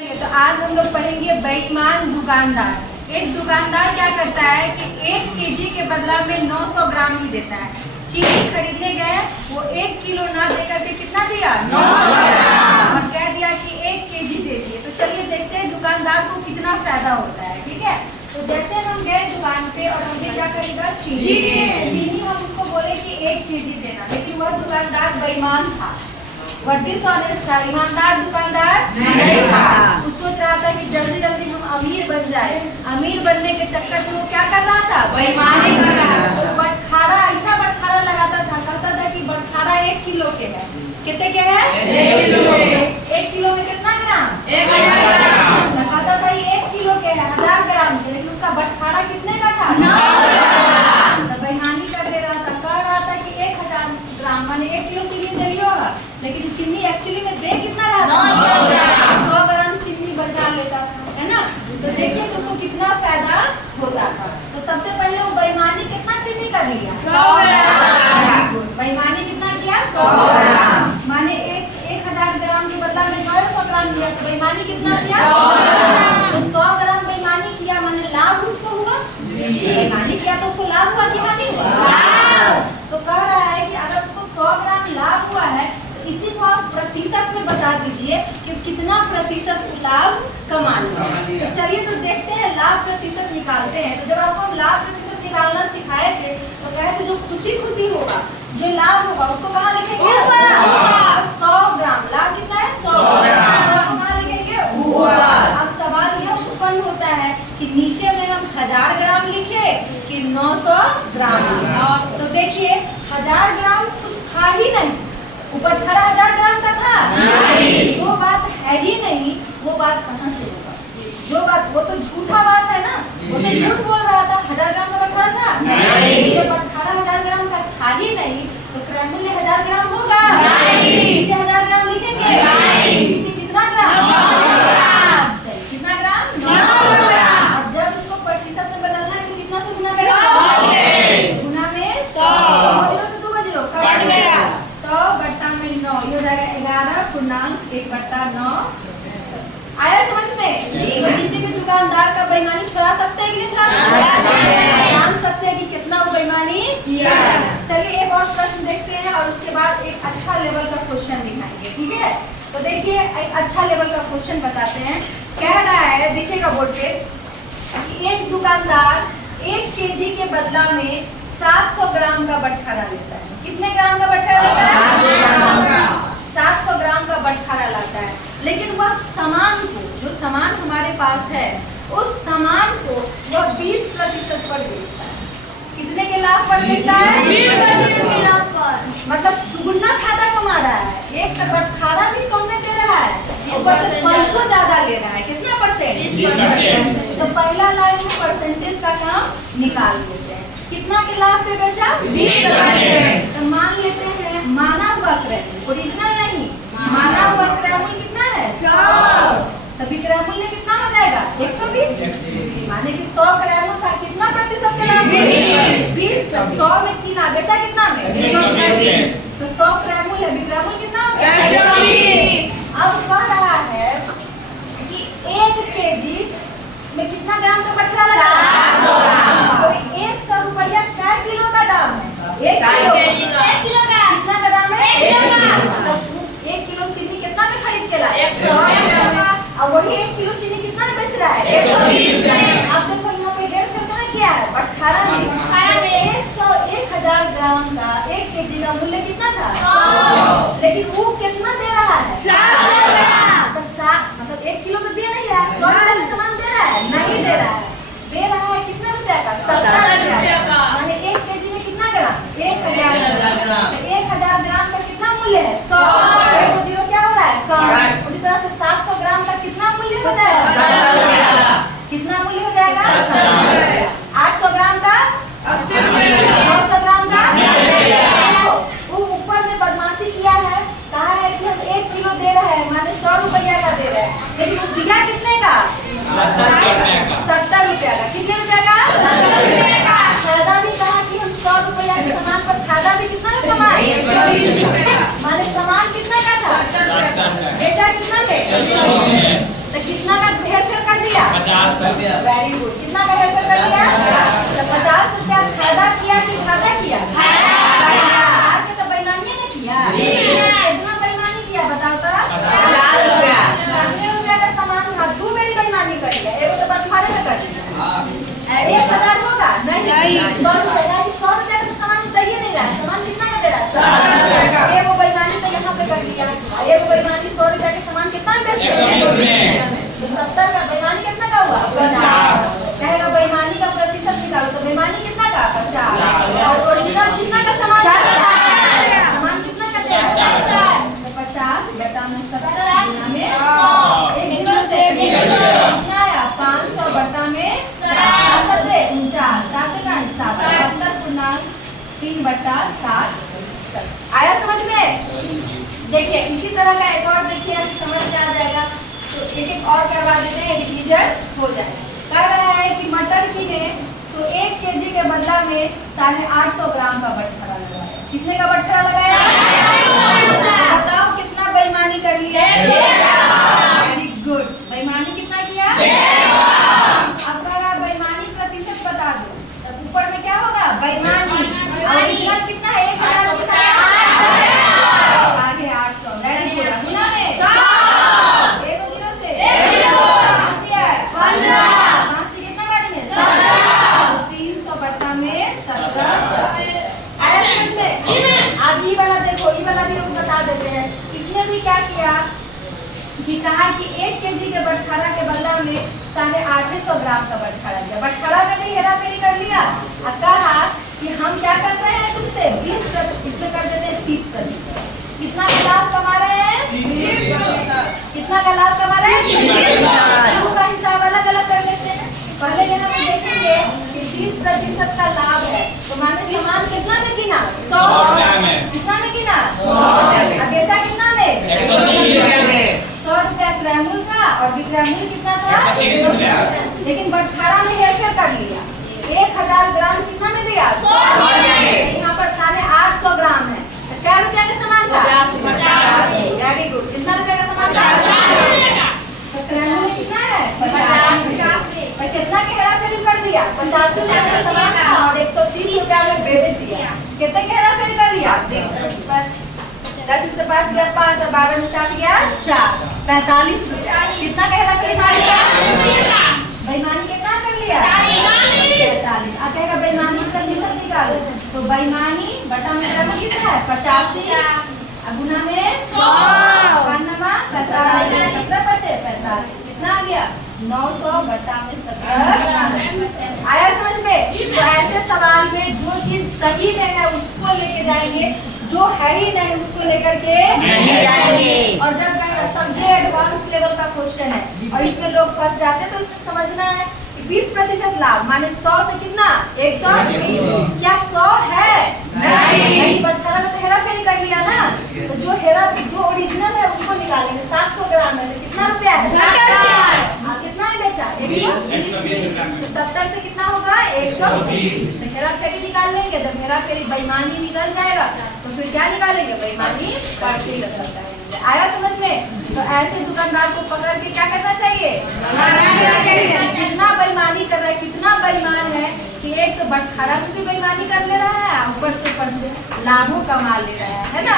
तो आज हम लोग पढ़ेंगे बेईमान दुकानदार। एक दुकानदार क्या करता है कि 1 केजी के बदला में 900 ग्राम ही देता है। चीनी खरीदने गए, वो 1 किलो ना देकर के कितना दिया? 900 ग्राम, और कह दिया कि 1 केजी दे दिए। तो चलिए देखते हैं दुकानदार को कितना फायदा होता है। ठीक है, तो जैसे हम गए दुकान पे और हमने क्या खरीदा? चीनी हम उसको बोले कि 1 केजी देना, लेकिन वह दुकानदार बेईमान था, डिसऑनेस्ट था, ईमानदार दुकानदार नहीं था। कुछ सोच रहा था कि जल्दी जल्दी हम अमीर बन जाए। अमीर बनने के चक्कर में वो क्या कर रहा था? बेईमानी कर रहा था। बटखारा, ऐसा बटखारा लगाता था, कहता था कि बटखारा 1 किलो के है। कितने के है? 1 किलो के। 1 किलो में कितना ग्राम? 1000 ग्राम। कहता था ये 1 किलो के है, 1000 ग्राम के, लेकिन उसका बटखारा कितने का था? 900 ग्राम। बेईमानी कर दे रहा था, कह रहा था कि 1000 ग्राम माने 1 किलो चीनी दे लियो, लेकिन चीनी एक्चुअली में दे कितना रहा था? 100 ग्राम चीनी बचा लेता था, है ना। तो देखिए तो उसको कितना फायदा होता था। तो सबसे पहले वो बेईमानी कितना चीनी कर लिया? 100 ग्राम। बेईमानी कितना किया? 100 ग्राम माने 1000 ग्राम के बदला में 900 ग्राम दिया। तो बेईमानी कितना किया? 100 ग्राम। तो 100 ग्राम बेईमानी किया माने लाभ उसको हुआ। बेईमानी किया तो उसको लाभ हुआ कि हानि हुआ? तो कह रहा है कि अगर उसको 100 ग्राम लाभ हुआ है, इसी को आप प्रतिशत में बता दीजिए कि कितना प्रतिशत लाभ कमा लिया। तो चलिए तो देखते हैं, लाभ प्रतिशत निकालते हैं। तो जब आपको हम लाभ प्रतिशत निकालना सिखाए थे तो कहे थे जो खुशी होगा, जो लाभ होगा उसको कहाँ लिखेंगे? 100 ग्राम। लाभ कितना है? 100 ग्राम। कहाँ लिखेंगे? अब सवाल यह उत्पन्न होता है कि नीचे में हम 1000 ग्राम लिखे कि 900 ग्राम। तो देखिए 1000 ग्राम कुछ था ही नहीं, ऊपर 1000 ग्राम का था नहीं। जो बात है ही नहीं वो बात कहाँ से होगा? जो बात, वो तो झूठा बात है ना, वो तो झूठ बोल रहा था। 1000 ग्राम का बटवारा था नहीं। जो 18000 ग्राम का था ही नहीं, तो क्रयमूल्य 1000 ग्राम होगा नहीं। नीचे 1000 ग्राम लिखेंगे नहीं। नीचे कितना ग्राम? 900 ग्राम। कितना ग्राम? 900 ग्राम। अब जब इसको प्रतिशत में बदलना है तो कितना से गुना करेंगे? गुना में 100 से 2 बजे कट गया। 100 बट्टा में 9, ये हो जाएगा 11/1/9। आया समझ में? तो किसी भी दुकानदार का बेईमानी छुड़ा सकते हैं कि नहीं छुड़ा सकते? जान सकते हैं कि कितना वो बेईमानी किया है। चलिए एक और प्रश्न देखते हैं और उसके बाद एक अच्छा लेवल का क्वेश्चन दिखाएंगे। ठीक है, तो देखिए एक अच्छा लेवल का क्वेश्चन बताते हैं। कह रहा है, देखिएगा बोर्ड पे, कि एक दुकानदार 1 केजी के बदला में 700 ग्राम का बटखारा लेता है। कितने ग्राम का बटखारा लेता है? 700 ग्राम का बटखारा लाता है, लेकिन वह सामान को, जो सामान हमारे पास है, उस सामान को वह 20% पर बेचता है। कितने के लाभ पर बेचता है? 20% के लाभ पर। मतलब दुगुना फायदा कमा रहा है। एक बटखारा भी कम में दे रहा है, ऊपर से पैसों ज्यादा ले रहा है। कितना परसेंट? 20%। तो पहला लाइन में परसेंटेज का काम निकाल लेते हैं। कितना के लाभ पे बेचा? 20%। तो मान लेते हैं माना हुआ क्रय, ओरिजिनल नहीं, माना हुआ क्रय मूल्य कितना है? 100। तो विक्रय मूल्य कितना हो जाएगा? 120। माने कि 100 क्रय मूल्य था, कितना प्रतिशत का लाभ? 20। 100 में कितना बेचा? कितना में? 20। तो 100 क्रय मूल्य, विक्रय मूल्य कितना हो गया? 120। अब कह रहा है कि 1 केजी में कितना ग्राम का बटखारा लगा? 700 ग्राम। तो 100 रुपया क्या किलो का दाम है? 1 किलो का। कितना का दाम है? 1 किलो का। तो 1 किलो चीनी कितना में खरीद के लाया? 100 का। और वही 1 किलो चीनी कितना में बेच रहा है? 120 में। अब देखो यहाँ पे 1.5 कहाँ किया है? बटखारा में 1000 ग्राम का 1 केजी का मूल्य कितना था? 100। लेकिन वो कितना दे रहा है? 700 ग्राम। तो 7 मतलब 1 किलो तो दे नहीं रहा है, 100 ग्राम सामान दे रहा है? नहीं दे रहा है। दे रहा है कितना रुपया का? 70 रुपया का। माने 1 केजी में कितना ग्राम? 1000 ग्राम। 1000 ग्राम का कितना मूल्य है? 100। तो जीरो क्या हो रहा है? कम। उसी तरह से 700 ग्राम का कितना मूल्य होता है? 70 रुपया। कितना मूल्य हो जाएगा? 70 रुपया। 800 ग्राम का 80 रुपया। 900 ग्राम का 90 रुपया। वो ऊपर में बदमाशी किया है, कहा है कि हम 1 किलो दे रहे हैं, माने 100 रुपया का दे रहे हैं, लेकिन वो दिया कितने का? 70 रुपया का। कितने रुपया का? 70 रुपया का। फायदा भी कहा कि हम 100 रुपया के सामान पर फायदा भी कितना का कमाए? 120 रुपया। माने सामान कितना का था? 70 रुपया। बेचा कितना में? तो वेरी गुड। कितना का हेरफेर कर लिया? तो 50 रुपया फायदा किया कि घाटा किया? फायदा। तो बेईमानी ने किया? कितना बेईमानी किया बताओ तो? 50 रुपया। 50 रुपया का सामान था, 2 मेरी बेईमानी करी है, एगो तो बंटवारे में कर दिया। 1000 होगा? नहीं। 100 रुपया का तो सामान दे नहीं रहा। सामान कितना का दे रहा है? 100 रुपया का। एगो बेईमानी तो यहाँ पे कर लिया। एगो बेईमानी 100 रुपया के सामान कितना में बेच रहे हैं? तो 70 का। बेईमानी कितना का हुआ? 50। कहेगा बेईमानी का प्रतिशत निकालो, तो बेईमानी कितना का? 50। और ओरिजिनल कितना का सामान? 70। सामान कितना का दे रहा है? 70। तो 50 बटा में 70 गुना में 100। एक जीरो से एक जीरो कितना आया? 500 बटा में 49। 7 का 77 3 बटा 7। आया समझ में? देखिए इसी तरह का एक और देखिए, ऐसे समझ में आ जाएगा। तो एक और करवा देते हैं, रिवीजन हो जाएगा। कह रहा है कि मटर किने तो 1 केजी के बदला में 850 ग्राम का बटखरा लगाया। कितने का बटखरा लगाया? बताओ कितना बेईमानी कर लिया? Very good. बेईमानी कितना किया? अब कह रहा बेईमानी प्रतिशत बता दो, तब ऊपर में क्या होगा? बेईमानी। ओरिजिनल कितना है? 1000 के साथ 850। Very good. अगला में 1 जीरो से 5 से कितना बारे में? 17। 300 बटा में 17। आया समझ में? आधी वाला देखो, ये वाला भी लोग बता देते हैं। इसमें भी क्या किया कि कहा कि 1 केजी के बटखरा के बदला में 850 ग्राम का बटखरा दिया। बटखरा में भी हेरा फेरी कर लिया और कहा कि हम क्या करते हैं तुमसे 20%, इसमें कर देते हैं 30%। कितना का लाभ कमा रहे हैं? 30%। कितना का लाभ कमा रहे हैं? 30%। का हिसाब अलग अलग कर लेते हैं। पहले यहाँ पे देखेंगे कि 30% का लाभ है, तो माने सामान कितना में गिना? 100। कितना में गिना? 100। बेचा कितना में? 100 रुपया ग्रामूल का, और विग्रामूल कितना था? 130 रुपया। लेकिन बटखरा में हेरफेर कर लिया। 1000 ग्राम कितना में दिया? 100 रुपया। यहाँ पर 850 ग्राम है। क्या रुपया का सामान था? 50। Very good. कितना रुपया का सामान था? 50। तो ग्रामूल में कितना है? 50। और कितना के हेरा फेरी कर दिया? 50 रुपया का सामान था और 130 रुपया में बेच दिया। कितने के हेरा फेरी कर लिया? 10 से 5 गया 5 और 12 में 7 गया 4। 45 रुपया। कितना का हेरा फेरी मार लिया? बेईमानी कितना कर लिया? 45। आप कहेगा बेईमानी प्रतिशत निकालो, तो बेईमानी बटा में कितना है? 85 गुना में 100 बनवा 45। 17 बचे 45। कितना आ गया? 900 बटा में 17। आया समझ में? तो ऐसे सवाल में जो चीज सही में है उसको लेके जाएंगे, जो है ही नहीं उसको लेकर के नहीं जाएंगे। और जब सबसे एडवांस लेवल का क्वेश्चन है और इसमें लोग फंस जाते हैं, तो इसमें समझना है 20% लाभ माने 100 से कितना? 120। क्या 100 है? नहीं। बटखरा में तो हेरा फेरी कर लिया ना, तो जो ओरिजिनल है उसको निकालेंगे। 700 ग्राम है तो कितना रुपया है? 70। कितना है बेचा? 120। 70 से कितना होगा? 120। तो हेरा फेरी निकाल लेंगे। जब हेरा फेरी बेईमानी निकल जाएगा तो फिर क्या निकालेंगे? बेईमानी प्रतिशत। आया समझ में? तो ऐसे दुकानदार को पकड़ के क्या करना चाहिए? कितना बेईमानी कर रहा है, कितना बेईमान है कि एक तो बटखरा में भी बेईमानी कर ले रहा है, ऊपर से लाभों कमा ले रहा है ना।